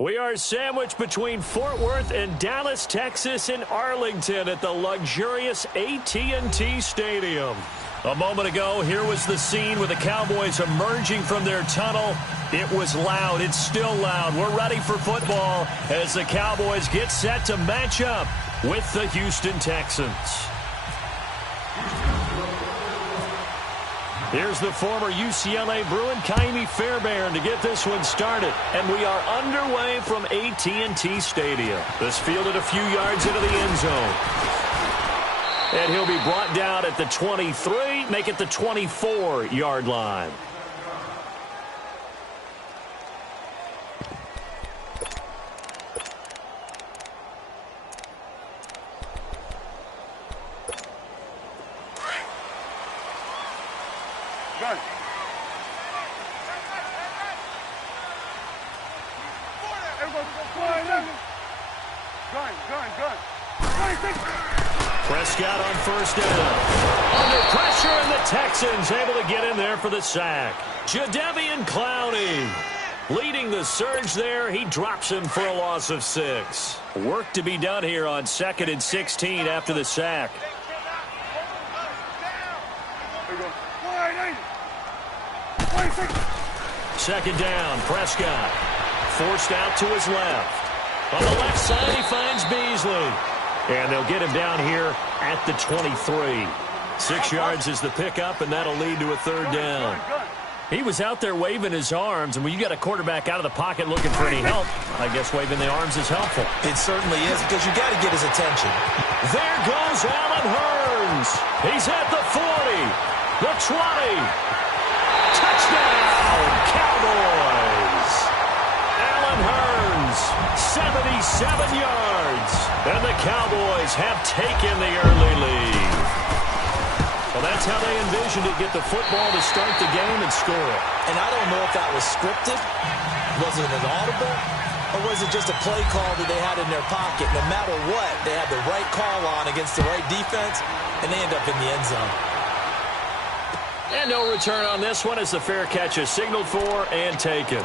We are sandwiched between Fort Worth and Dallas, Texas in Arlington at the luxurious AT&T Stadium. A moment ago, here was the scene with the Cowboys emerging from their tunnel. It was loud. It's still loud. We're ready for football as the Cowboys get set to match up with the Houston Texans. Here's the former UCLA Bruin, Ka'imi Fairbairn, to get this one started. And we are underway from AT&T Stadium. This fielded a few yards into the end zone. And he'll be brought down at the 23, make it the 24-yard line. Prescott on first down. Under pressure, and the Texans able to get in there for the sack. Jadeveon Clowney leading the surge there. He drops him for a loss of 6. Work to be done here on 2nd and 16 after the sack. Second down, Prescott. Forced out to his left. On the left side, he finds Beasley. And they'll get him down here at the 23. 6 yards is the pickup, and that'll lead to a third down. He was out there waving his arms, and when you got a quarterback out of the pocket looking for any help, I guess waving the arms is helpful. It certainly is, because you got to get his attention. There goes Allen Hurns. He's at the 40, the 20. Touchdown, Cowboys. Allen Hurns, 77 yards. And the Cowboys have taken the early lead. Well, that's how they envisioned it, get the football to start the game and score it. And I don't know if that was scripted. Was it an audible? Or was it just a play call that they had in their pocket? No matter what, they had the right call on against the right defense, and they end up in the end zone. And no return on this one as the fair catch is signaled for and taken.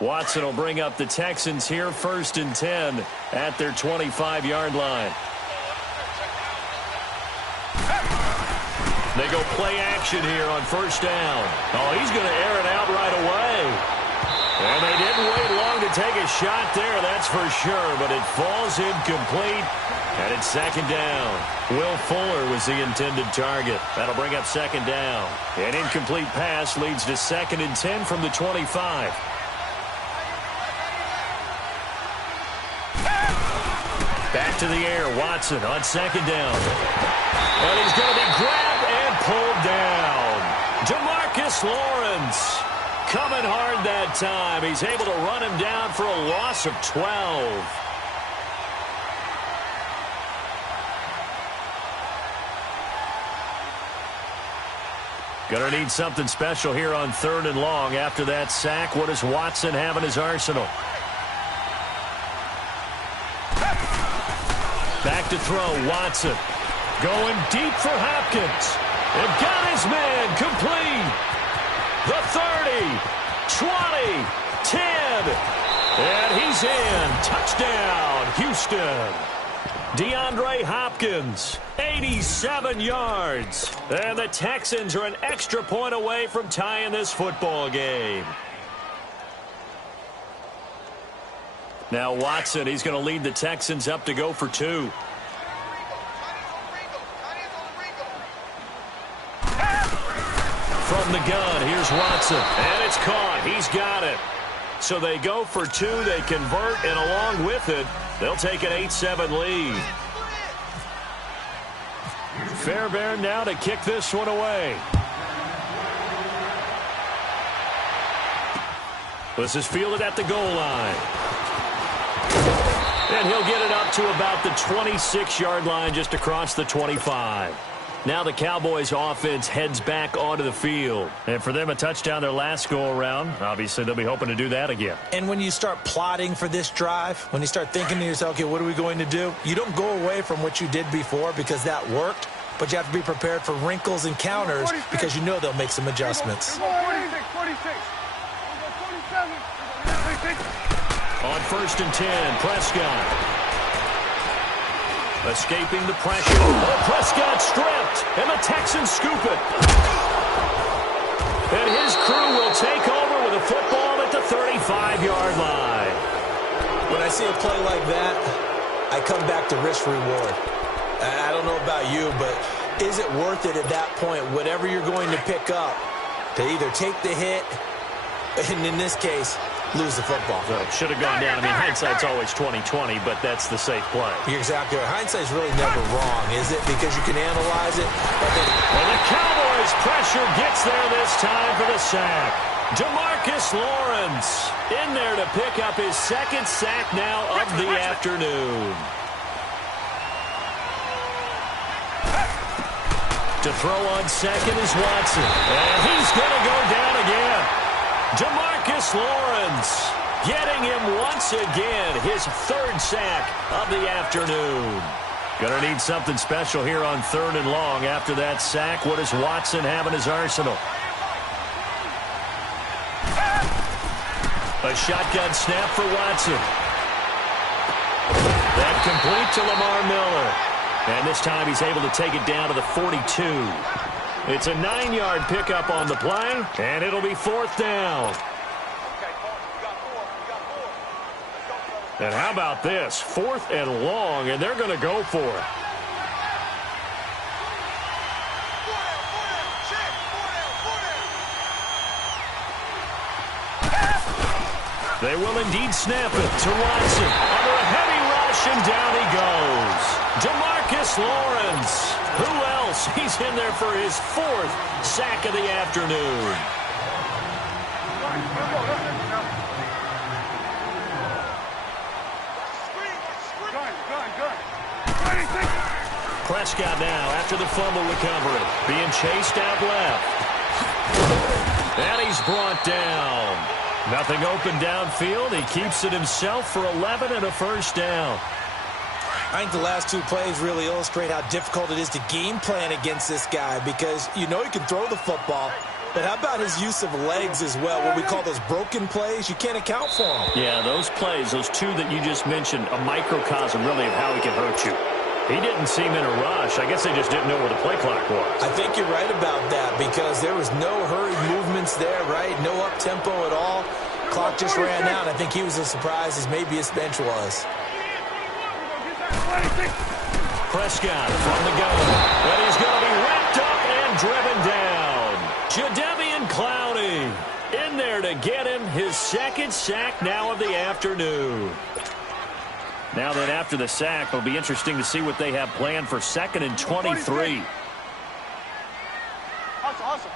Watson will bring up the Texans here, 1st and 10 at their 25-yard line. They go play action here on first down. Oh, he's going to air it out right away. And they didn't wait long to take a shot there, that's for sure, but it falls incomplete, and it's 2nd down. Will Fuller was the intended target. That'll bring up 2nd down. An incomplete pass leads to 2nd and 10 from the 25. Back to the air, Watson on 2nd down. And he's going to be grabbed and pulled down. Demarcus Lawrence coming hard that time. He's able to run him down for a loss of 12. Going to need something special here on 3rd and long. After that sack, what does Watson have in his arsenal? Back to throw, Watson. Going deep for Hopkins. And got his man complete. The 30, 20, 10. And he's in. Touchdown, Houston. DeAndre Hopkins, 87 yards. And the Texans are an extra point away from tying this football game. Now Watson, he's going to lead the Texans up to go for 2. From the gun, here's Watson. And it's caught. He's got it. So they go for 2. They convert, and along with it, they'll take an 8-7 lead. Fairbairn now to kick this one away. This is fielded at the goal line. And he'll get it up to about the 26-yard line just across the 25. Now the Cowboys offense heads back onto the field. And for them, a touchdown their last go-around. Obviously, they'll be hoping to do that again. And when you start plotting for this drive, when you start thinking to yourself, okay, what are we going to do? You don't go away from what you did before because that worked, but you have to be prepared for wrinkles and counters because you know they'll make some adjustments. 46. On 1st and 10, Prescott. Escaping the pressure. Oh, Prescott stripped, and the Texans scoop it. And his crew will take over with a football at the 35-yard line. When I see a play like that, I come back to risk-reward. I don't know about you, but is it worth it at that point, whatever you're going to pick up, to either take the hit, and in this case, lose the football? So should have gone down. I mean, hindsight's always 20/20, but that's the safe play. You're exactly right. Hindsight's really never wrong, is it? Because you can analyze it. And the Cowboys' pressure gets there this time for the sack. Demarcus Lawrence in there to pick up his second sack now of the afternoon. To throw on second is Watson. And he's going to go down again. Demarcus Lawrence getting him once again, his third sack of the afternoon. Going to need something special here on 3rd and long after that sack. What does Watson have in his arsenal? A shotgun snap for Watson. That complete to Lamar Miller. And this time he's able to take it down to the 42. It's a 9-yard pickup on the play, and it'll be 4th down. And how about this? 4th and long, and they're going to go for it. They will indeed snap it to Watson. Under a heavy rush, and down he goes. Demarcus Lawrence. Who else? He's in there for his 4th sack of the afternoon. Prescott now after the fumble recovery. Being chased out left. And he's brought down. Nothing open downfield. He keeps it himself for 11 and a first down. I think the last 2 plays really illustrate how difficult it is to game plan against this guy because you know he can throw the football, but how about his use of legs as well? What we call those broken plays, you can't account for them. Yeah, those plays, those 2 that you just mentioned, a microcosm really of how he can hurt you. He didn't seem in a rush. I guess they just didn't know where the play clock was. I think you're right about that because there was no hurried movements there, right? No up-tempo at all. Clock just ran out. I think he was as surprised as maybe his bench was. Prescott from the gun. But he's going to be wrapped up and driven down. Jadeveon Clowney in there to get him his 2nd sack now of the afternoon. Now that after the sack, it'll be interesting to see what they have planned for 2nd and 23. Awesome.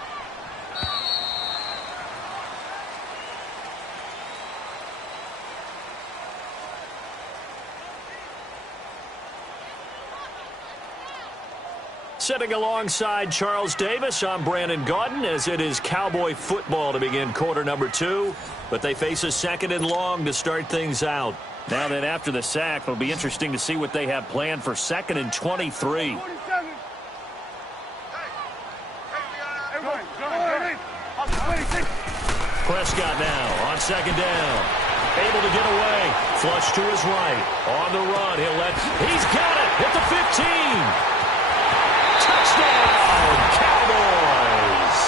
Sitting alongside Charles Davis, I'm Brandon Gaudin, as it is Cowboy football to begin quarter number 2. But they face a 2nd and long to start things out. Now that after the sack, it'll be interesting to see what they have planned for 2nd and 23. Prescott now on 2nd down. Able to get away. Flush to his right. On the run. He's got it at the 15. Touchdown, Cowboys.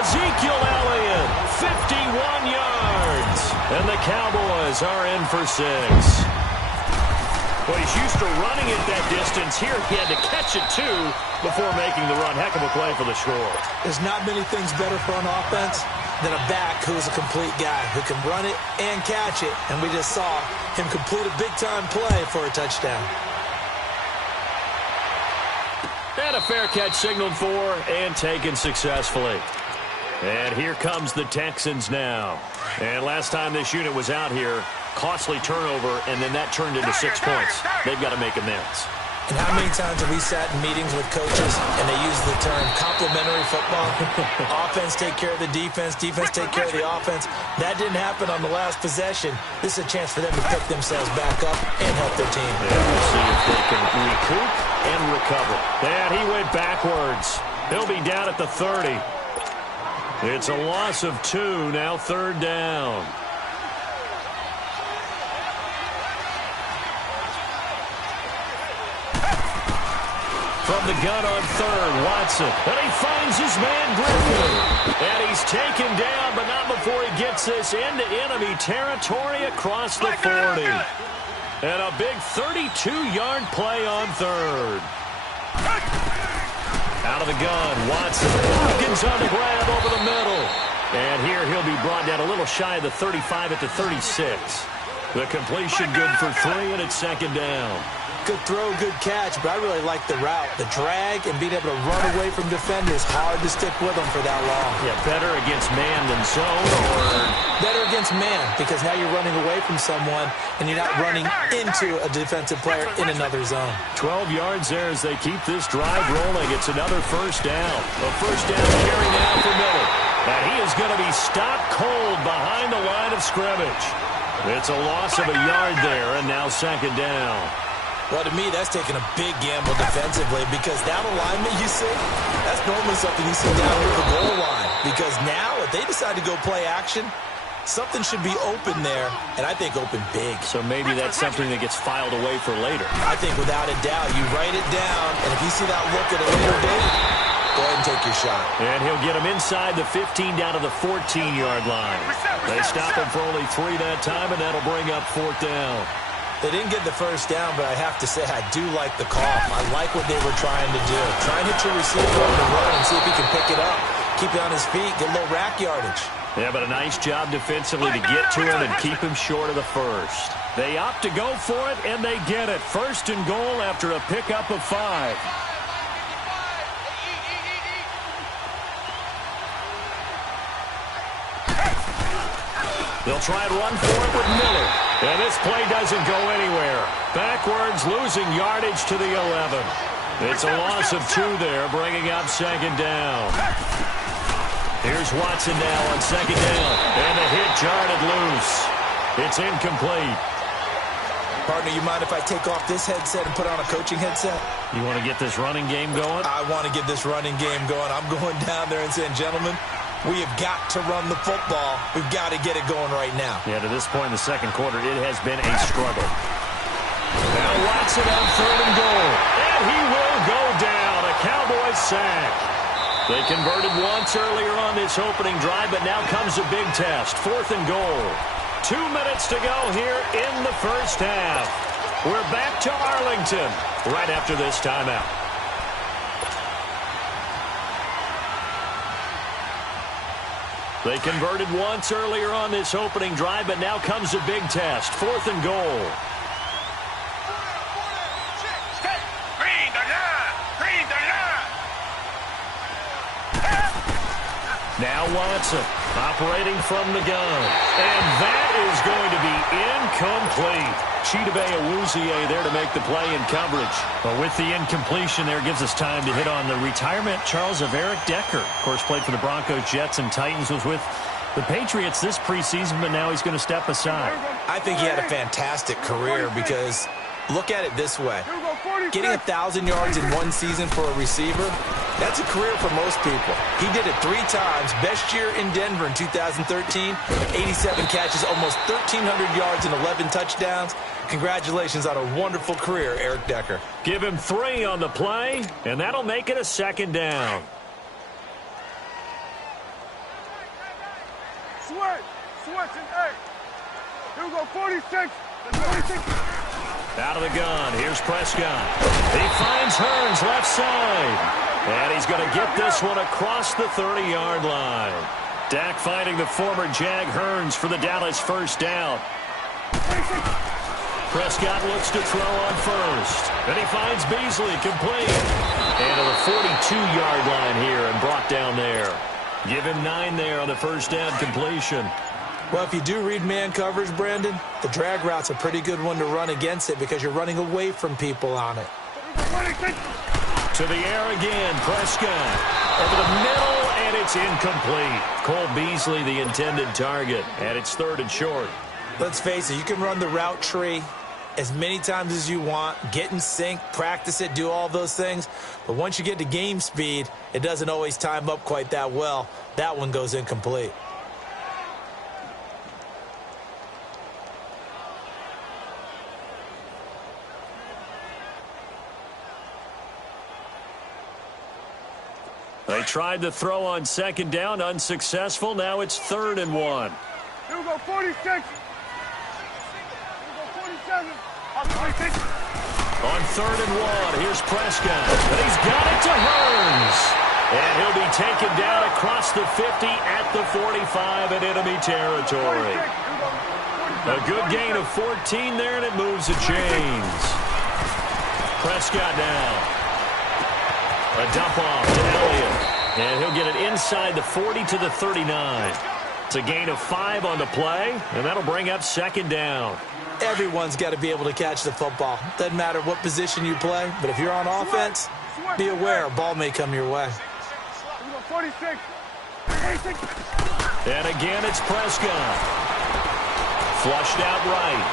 Ezekiel Elliott, 51 yards. And the Cowboys are in for 6. Well, he's used to running it that distance. Here he had to catch it, too, before making the run. Heck of a play for the score. There's not many things better for an offense than a back who is a complete guy who can run it and catch it. And we just saw him complete a big-time play for a touchdown. And a fair catch signaled for and taken successfully. And here comes the Texans now. And last time this unit was out here, costly turnover, and then that turned into 6 points. They've got to make amends. And how many times have we sat in meetings with coaches and they use the term complementary football? Offense take care of the defense, defense take care of the offense. That didn't happen on the last possession. This is a chance for them to pick themselves back up and help their team. Yeah, we'll see if they can recoup and recover. And he went backwards. He'll be down at the 30. It's a loss of 2, now 3rd down. From the gun on 3rd, Watson. And he finds his man, Griffin. And he's taken down, but not before he gets this into enemy territory across the 40. And a big 32-yard play on 3rd. Out of the gun, Watson. Hopkins on the grab over the middle. And here he'll be brought down a little shy of the 35 at the 36. The completion good for 3, and it's 2nd down. Good throw, good catch, but I really like the route. The drag and being able to run away from defenders, hard to stick with them for that long. Yeah, better against man than zone, or better against man, because now you're running away from someone and you're not running into a defensive player in another zone. 12 yards there as they keep this drive rolling. It's another 1st down. A 1st down carry now for Miller. And he is going to be stopped cold behind the line of scrimmage. It's a loss of a yard there, and now 2nd down. Well, to me, that's taking a big gamble defensively, because that alignment you see, that's normally something you see down near the goal line. Because now, if they decide to go play action, something should be open there, and I think open big. So maybe that's something that gets filed away for later. I think without a doubt, you write it down, and if you see that look at a later date, go ahead and take your shot. And he'll get him inside the 15 down to the 14-yard line. They stop him for only 3 that time, and that'll bring up 4th down. They didn't get the 1st down, but I have to say I do like the call. I like what they were trying to do. Try and hit your receiver on the run and see if he can pick it up. Keep it on his feet, get a little rack yardage. Yeah, but a nice job defensively to get to him and keep him short of the 1st. They opt to go for it, and they get it. 1st and goal after a pickup of 5. They'll try and run for it with Miller. And this play doesn't go anywhere. Backwards, losing yardage to the 11. It's a loss of 2 there, bringing up 2nd down. Here's Watson now on 2nd down. And the hit jarred loose. It's incomplete. Partner, you mind if I take off this headset and put on a coaching headset? You want to get this running game going? I want to get this running game going. I'm going down there and saying, gentlemen, we have got to run the football. We've got to get it going right now. Yeah, to this point in the 2nd quarter, it has been a struggle. Now Watson on 3rd and goal. And he will go down. A Cowboys sack. They converted once earlier on this opening drive, but now comes a big test. 4th and goal. 2 minutes to go here in the 1st half. We're back to Arlington right after this timeout. They converted once earlier on this opening drive, but now comes a big test. 4th and goal. Now Watson operating from the gun. And that is going to be incomplete. Chidobe Awuzie there to make the play in coverage. But with the incompletion there, gives us time to hit on the retirement, Charles, of Eric Decker. Of course, played for the Broncos, Jets, and Titans. Was with the Patriots this preseason, but now he's going to step aside. I think he had a fantastic career because look at it this way. Getting 1,000 yards in one season for a receiver, that's a career for most people. He did it 3 times. Best year in Denver in 2013, 87 catches, almost 1,300 yards and 11 touchdowns. Congratulations on a wonderful career, Eric Decker. Give him 3 on the play, and that'll make it a 2nd down. Switch, and 8. Here we go, 46. 46. Out of the gun, here's Prescott. He finds Hearns left side. And he's going to get this one across the 30-yard line. Dak finding the former Jag Hearns for the Dallas 1st down. Prescott looks to throw on 1st. And he finds Beasley complete. And to the 42-yard line here and brought down there. Give him 9 there on the 1st down completion. Well, if you do read man coverage, Brandon, the drag route's a pretty good one to run against it because you're running away from people on it. To the air again, Prescott. Over the middle, and it's incomplete. Cole Beasley, the intended target, and it's 3rd and short. Let's face it, you can run the route tree as many times as you want, get in sync, practice it, do all those things. But once you get to game speed, it doesn't always time up quite that well. That one goes incomplete. They tried to throw on 2nd down, unsuccessful. Now it's 3rd and 1. You go 46. You go 47. On 46. On 3rd and 1, here's Prescott. And he's got it to Hearns. And he'll be taken down across the 50 at the 45 in enemy territory. A good gain of 14 there, and it moves the chains. Prescott now. A dump off to Elliott. And he'll get it inside the 40 to the 39. It's a gain of 5 on the play, and that'll bring up 2nd down. Everyone's got to be able to catch the football. Doesn't matter what position you play, but if you're on offense, be aware a ball may come your way. 46. And again, it's Prescott. Flushed out right.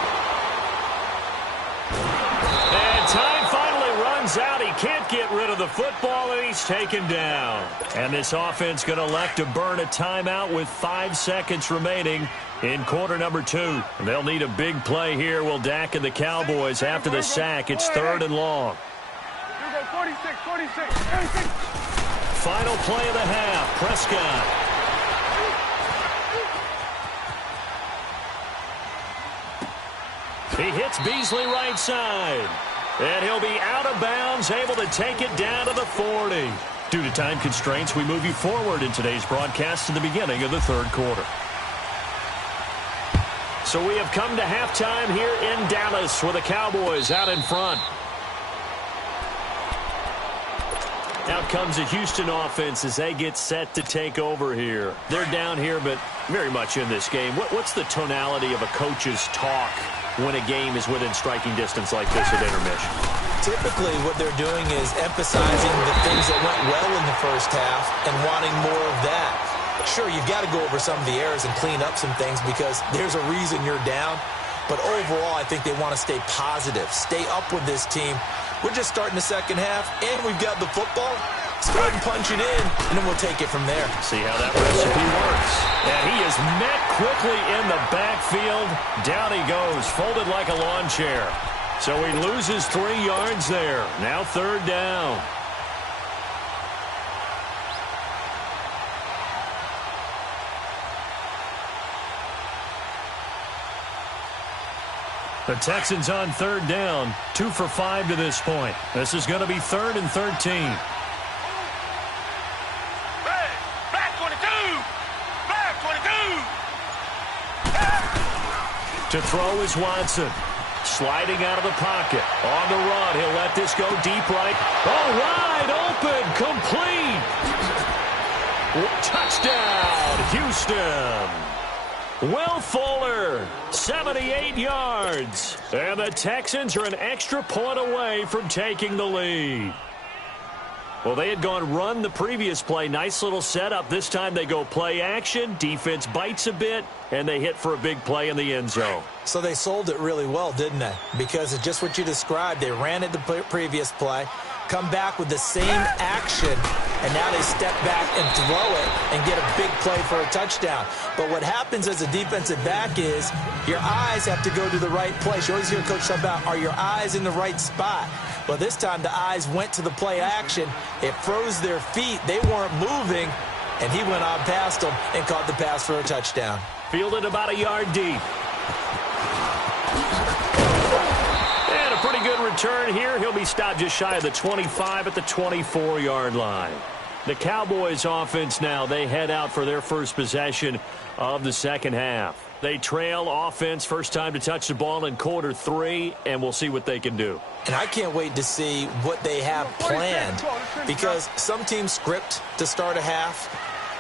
And time finally runs out. He can't get rid of the football, and he's taken down. And this offense going to elect to burn a timeout with 5 seconds remaining in quarter number 2. They'll need a big play here. Will Dak and the Cowboys after the sack. It's 3rd and long. You go 46, 46. Final play of the half. Prescott. He hits Beasley right side. And he'll be out of bounds, able to take it down to the 40. Due to time constraints, we move you forward in today's broadcast to the beginning of the 3rd quarter. So we have come to halftime here in Dallas with the Cowboys out in front. Out comes the Houston offense as they get set to take over here. They're down here, but very much in this game. What's the tonality of a coach's talk when a game is within striking distance like this at intermission? Typically, what they're doing is emphasizing the things that went well in the first half and wanting more of that. Sure, you've got to go over some of the errors and clean up some things because there's a reason you're down. But overall, I think they want to stay positive, stay up with this team. We're just starting the second half, and we've got the football. Let's go ahead and punch it in, and then we'll take it from there. See how that recipe works. And he is met quickly in the backfield. Down he goes, folded like a lawn chair. So he loses 3 yards there. Now 3rd down. The Texans on 3rd down, 2 for 5 to this point. This is going to be 3rd and 13. Back 22. Back 22. To throw is Watson. Sliding out of the pocket. On the run, he'll let this go deep right. Oh, wide open, complete. Touchdown, Houston. Will Fuller, 78 yards. And the Texans are an extra point away from taking the lead. Well, they had gone run the previous play. Nice little setup. This time they go play action. Defense bites a bit, and they hit for a big play in the end zone. So they sold it really well, didn't they? Because it's just what you described. They ran it the previous play, come back with the same action, and now they step back and throw it and get a big play for a touchdown. But what happens as a defensive back is your eyes have to go to the right place. You always hear Coach talk about, are your eyes in the right spot? Well, this time the eyes went to the play action. It froze their feet. They weren't moving, and he went on past them and caught the pass for a touchdown. Fielded about a yard deep. And a pretty good return here. He'll be stopped just shy of the 25 at the 24-yard line. The Cowboys offense now, they head out for their first possession of the second half. They trail offense, first time to touch the ball in quarter 3, and we'll see what they can do. And I can't wait to see what they have planned, because some teams script to start a half.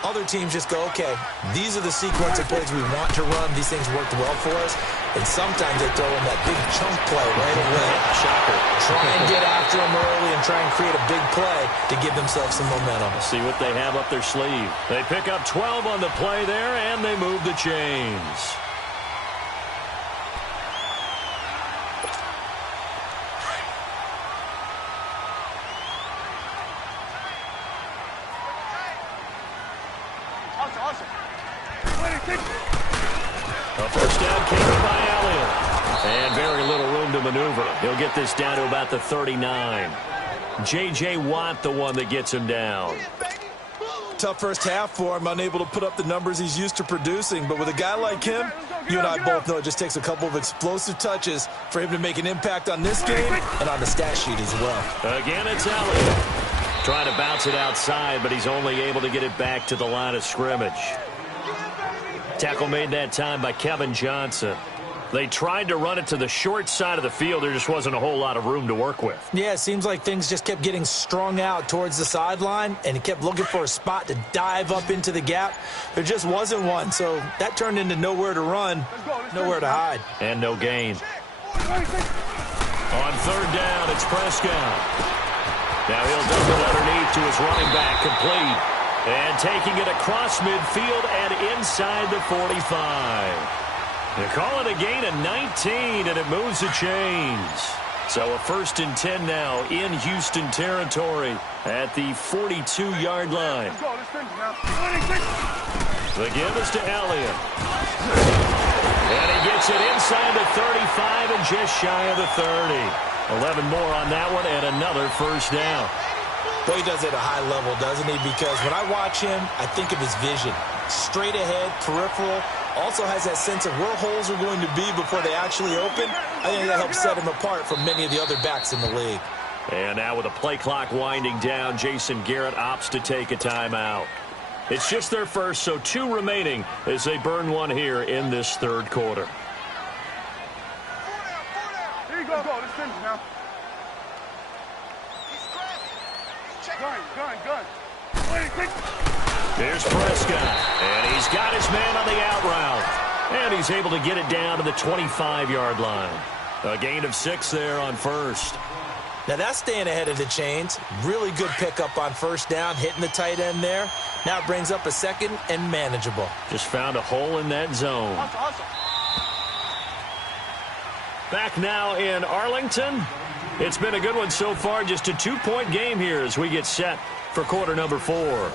Other teams just go, okay, these are the sequence of plays we want to run. These things worked well for us. And sometimes they throw in that big chunk play right away. Shocker. Try and get after them early and try and create a big play to give themselves some momentum. See what they have up their sleeve. They pick up 12 on the play there, and they move the chains. A first down carry by Elliott. And very little room to maneuver. He'll get this down to about the 39. J.J. Watt, the one that gets him down. Tough first half for him, unable to put up the numbers he's used to producing. But with a guy like him, you and I both know it just takes a couple of explosive touches for him to make an impact on this game and on the stat sheet as well. Again, it's Elliott. Trying to bounce it outside, but he's only able to get it back to the line of scrimmage. Tackle made that time by Kevin Johnson. They tried to run it to the short side of the field. There just wasn't a whole lot of room to work with. Yeah, it seems like things just kept getting strung out towards the sideline, and he kept looking for a spot to dive up into the gap. There just wasn't one, so that turned into nowhere to run, nowhere to hide. And no gain. On third down, it's Prescott. Now he'll dump it underneath to his running back, complete. And taking it across midfield and inside the 45. They call it a gain of 19, and it moves the chains. So a 1st and 10 now in Houston territory at the 42-yard line. The give is to Elliott. And he gets it inside the 35 and just shy of the 30. 11 more on that one and another first down. Well, he does it at a high level, doesn't he? Because when I watch him, I think of his vision. Straight ahead, peripheral. Also has that sense of where holes are going to be before they actually open. I think that helps set him apart from many of the other backs in the league. And now with the play clock winding down, Jason Garrett opts to take a timeout. It's just their first, so 2 remaining as they burn one here in this third quarter. Here you go. Let's finish now. Gun. Here's Prescott, and he's got his man on the out route. And he's able to get it down to the 25-yard line. A gain of 6 there on first. Now that's staying ahead of the chains. Really good pickup on first down, hitting the tight end there. Now it brings up a second and manageable. Just found a hole in that zone. Awesome. Back now in Arlington. It's been a good one so far. Just a 2-point game here as we get set for quarter number 4.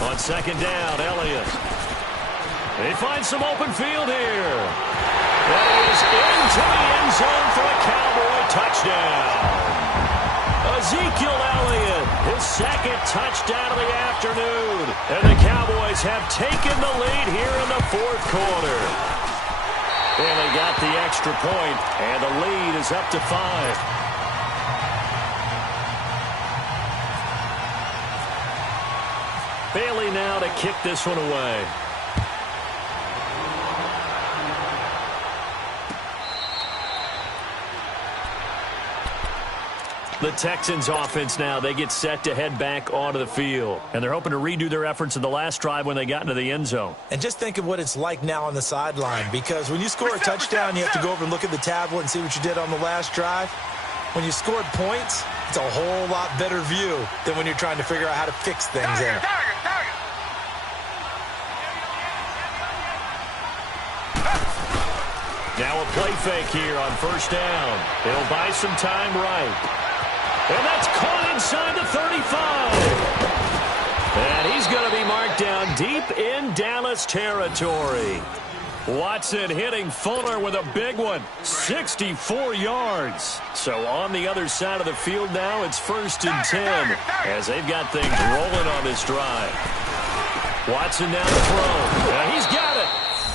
On second down, Elliott. They find some open field here. That is into the end zone for a Cowboy touchdown. Ezekiel Elliott, his second touchdown of the afternoon. And the Cowboys have taken the lead here in the fourth quarter. And they got the extra point, and the lead is up to 5. Bailey now to kick this one away. The Texans offense now, they get set to head back onto the field. And they're hoping to redo their efforts in the last drive when they got into the end zone. And just think of what it's like now on the sideline, because when you score a touchdown, you have to go over and look at the tablet and see what you did on the last drive. When you scored points, it's a whole lot better view than when you're trying to figure out how to fix things there. Now a play fake here on first down. He'll buy some time right. And that's caught inside the 35. And he's going to be marked down deep in Dallas territory. Watson hitting Fuller with a big one. 64 yards. So on the other side of the field now, it's 1st and 10 as they've got things rolling on this drive. Watson now to throw. Now he's got it.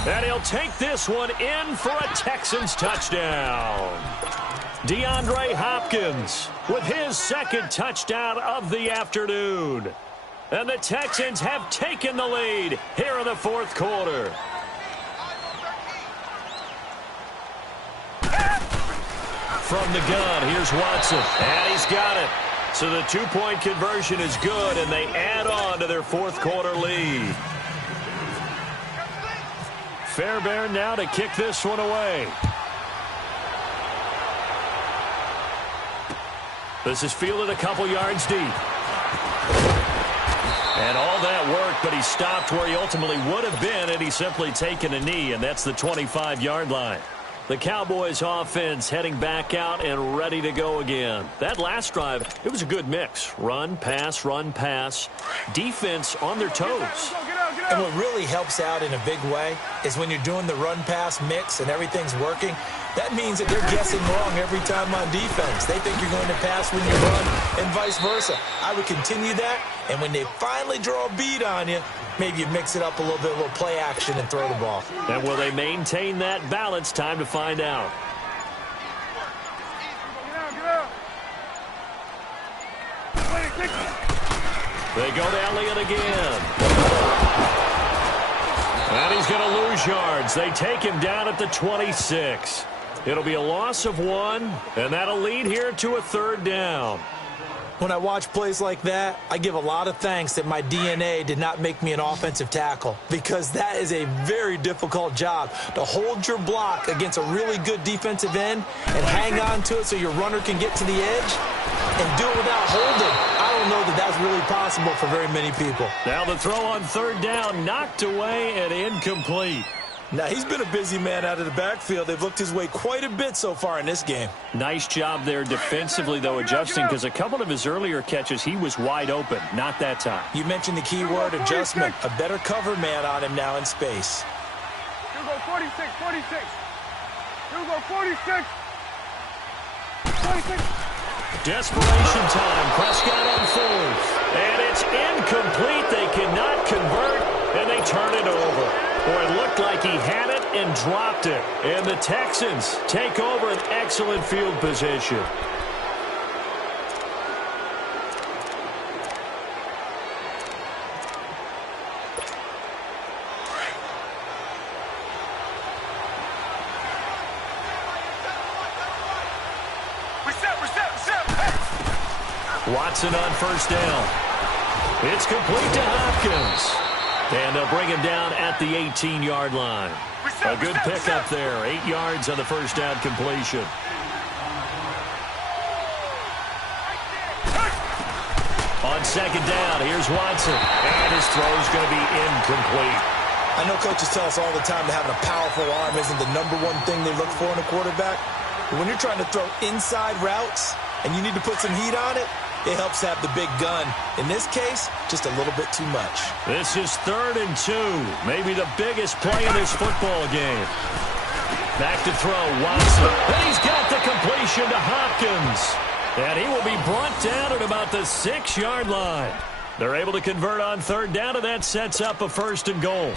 And he'll take this one in for a Texans touchdown. DeAndre Hopkins with his second touchdown of the afternoon. And the Texans have taken the lead here in the fourth quarter. from the gun. Here's Watson. And he's got it. So the two-point conversion is good, and they add on to their fourth quarter lead. Fairbairn now to kick this one away. This is fielded a couple yards deep. And all that work, but he stopped where he ultimately would have been had he simply taken a knee, and that's the 25-yard line. The Cowboys offense heading back out and ready to go again. That last drive, it was a good mix. Run, pass, defense on their toes. And what really helps out in a big way is when you're doing the run-pass mix and everything's working, that means that they're guessing wrong every time on defense. They think you're going to pass when you run and vice versa. I would continue that, and when they finally draw a bead on you, maybe you mix it up a little bit, a little play action, and throw the ball. And will they maintain that balance? Time to find out. They go to Elliott again. And he's going to lose yards. They take him down at the 26. It'll be a loss of 1, and that'll lead here to a third down. When I watch plays like that, I give a lot of thanks that my DNA did not make me an offensive tackle, because that is a very difficult job to hold your block against a really good defensive end and hang on to it so your runner can get to the edge and do it without holding. I don't know that that's really possible for very many people. Now the throw on third down, knocked away and incomplete. Now, he's been a busy man out of the backfield. They've looked his way quite a bit so far in this game. Nice job there defensively, though, adjusting, because a couple of his earlier catches, he was wide open. Not that time. You mentioned the key word, adjustment. A better cover man on him now in space. You go 46, 46. You go 46. 46. Desperation time. Prescott on fourth. And it's incomplete. They cannot convert, and they turn it over. Boy, it looked like he had it and dropped it. And the Texans take over an excellent field position. Watson on first down. It's complete to Hopkins. And they'll bring him down at the 18-yard line. A good pickup there. 8 yards on the first down completion. On second down, here's Watson. And his throw's going to be incomplete. I know coaches tell us all the time that having a powerful arm isn't the #1 thing they look for in a quarterback. But when you're trying to throw inside routes and you need to put some heat on it, it helps have the big gun. In this case, just a little bit too much. This is 3rd and 2. Maybe the biggest play in this football game. Back to throw, Watson. And he's got the completion to Hopkins. And he will be brought down at about the 6-yard line. They're able to convert on third down, and that sets up a 1st and goal.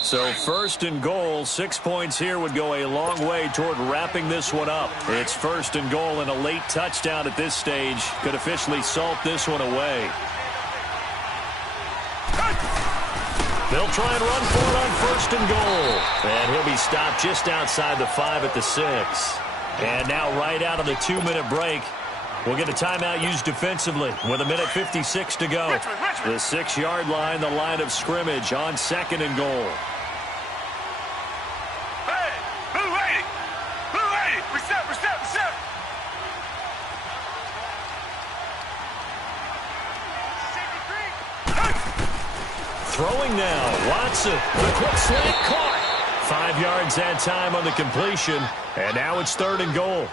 So 1st and goal, 6 points here would go a long way toward wrapping this one up. It's 1st and goal, and a late touchdown at this stage could officially salt this one away. They'll try and run for it on 1st and goal. And he'll be stopped just outside the 5 at the 6. And now right out of the 2-minute break, we'll get a timeout used defensively with 1:56 to go. The 6-yard line, the line of scrimmage on 2nd and goal. Throwing now, Watson, the quick slant caught. 5 yards that time on the completion, and now it's 3rd and goal.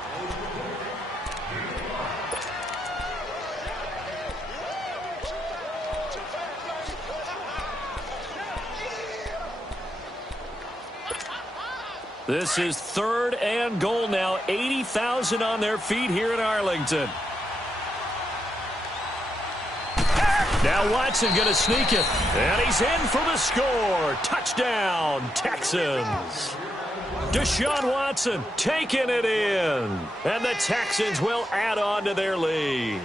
This is 3rd and goal now, 80,000 on their feet here in Arlington. Now Watson going to sneak it, and he's in for the score. Touchdown, Texans. Deshaun Watson taking it in, and the Texans will add on to their lead.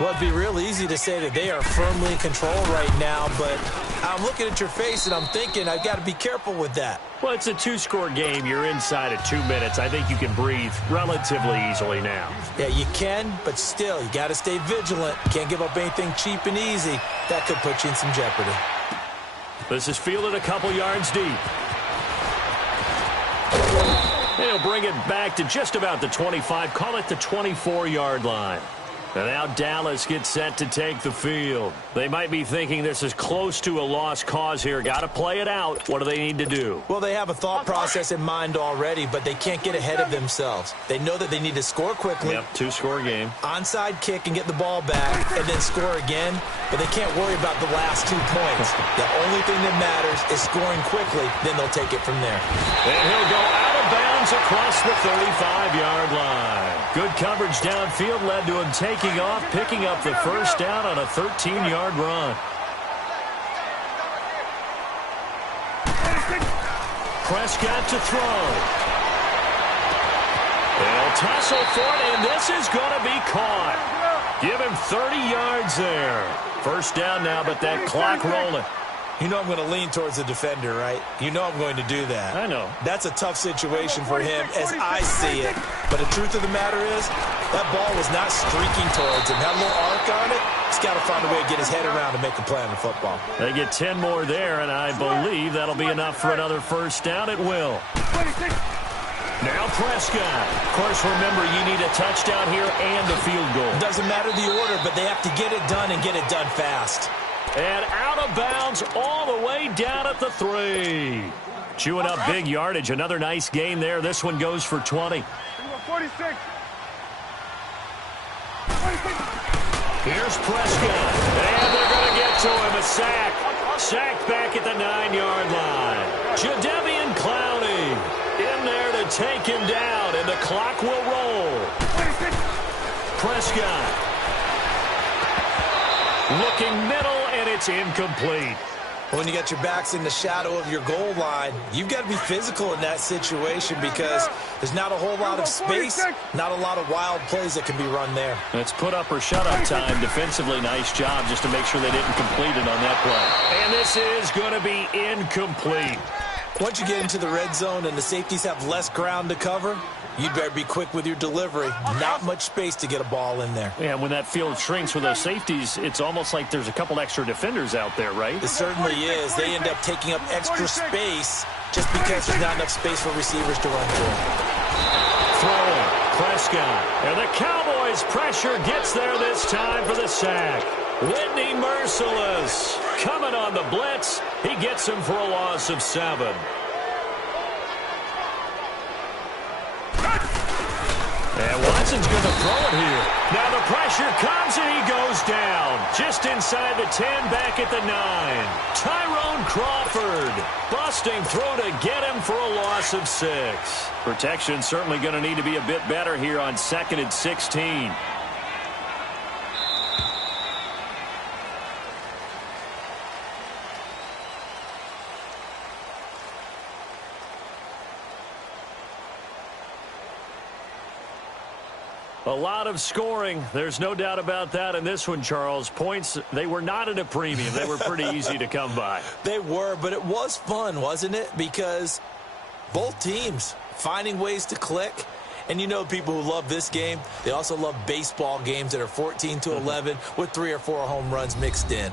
Well, it'd be real easy to say that they are firmly in control right now, but I'm looking at your face and I'm thinking I've got to be careful with that. Well, it's a two-score game. You're inside at 2 minutes. I think you can breathe relatively easily now. Yeah, you can, but still, you got to stay vigilant. Can't give up anything cheap and easy. That could put you in some jeopardy. This is fielded a couple yards deep. He'll bring it back to just about the 25. Call it the 24-yard line. And now Dallas gets set to take the field. They might be thinking this is close to a lost cause here. Got to play it out. What do they need to do? Well, they have a thought process in mind already, but they can't get ahead of themselves. They know that they need to score quickly. Yep, two-score game. Onside kick and get the ball back and then score again, but they can't worry about the last 2 points. The only thing that matters is scoring quickly, then they'll take it from there. And he'll go out of bounds across the 35-yard line. Good coverage downfield led to him taking off, picking up the first down on a 13-yard run. Prescott to throw. They'll tussle for it, and this is going to be caught. Give him 30 yards there. First down now, but that clock rolling. You know I'm going to lean towards the defender, right? You know I'm going to do that. I know. That's a tough situation for him as I see it. But the truth of the matter is, that ball was not streaking towards him. Had a little arc on it. He's got to find a way to get his head around to make a play on the football. They get 10 more there, and I believe that'll be enough for another first down. It will. Now Prescott. Of course, remember, you need a touchdown here and a field goal. Doesn't matter the order, but they have to get it done and get it done fast. And out of bounds all the way down at the 3. Chewing up big yardage. Another nice gain there. This one goes for 20. 46. Here's Prescott. And they're going to get to him. A sack. Sacked back at the 9-yard line. Jadeveon Clowney in there to take him down. And the clock will roll. Prescott. Looking middle, and it's incomplete. When you got your backs in the shadow of your goal line, you've got to be physical in that situation because there's not a whole lot of space, not a lot of wild plays that can be run there. It's put up or shut up time. Defensively, nice job just to make sure they didn't complete it on that play. And this is going to be incomplete. Once you get into the red zone and the safeties have less ground to cover, you'd better be quick with your delivery. Not much space to get a ball in there. Yeah, when that field shrinks with those safeties, it's almost like there's a couple extra defenders out there, right? It certainly is. They end up taking up extra space just because there's not enough space for receivers to run through. Throwing. Prescott. And the Cowboys' pressure gets there this time for the sack. Whitney Merciless coming on the blitz. He gets him for a loss of 7. And Watson's going to throw it here. Now the pressure comes and he goes down. Just inside the 10, back at the 9. Tyrone Crawford busting through to get him for a loss of 6. Protection certainly going to need to be a bit better here on 2nd and 16. A lot of scoring. There's no doubt about that in this one, Charles. Points, they were not at a premium. They were pretty easy to come by. They were, but it was fun, wasn't it? Because both teams finding ways to click. And you know people who love this game, they also love baseball games that are 14-11 with 3 or 4 home runs mixed in.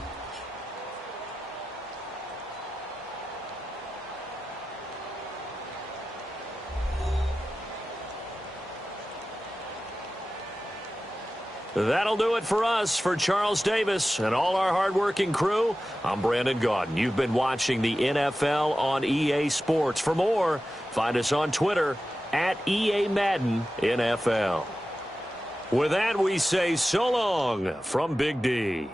That'll do it for us. For Charles Davis and all our hardworking crew, I'm Brandon Gaudin. You've been watching the NFL on EA Sports. For more, find us on Twitter at EA Madden NFL. With that, we say so long from Big D.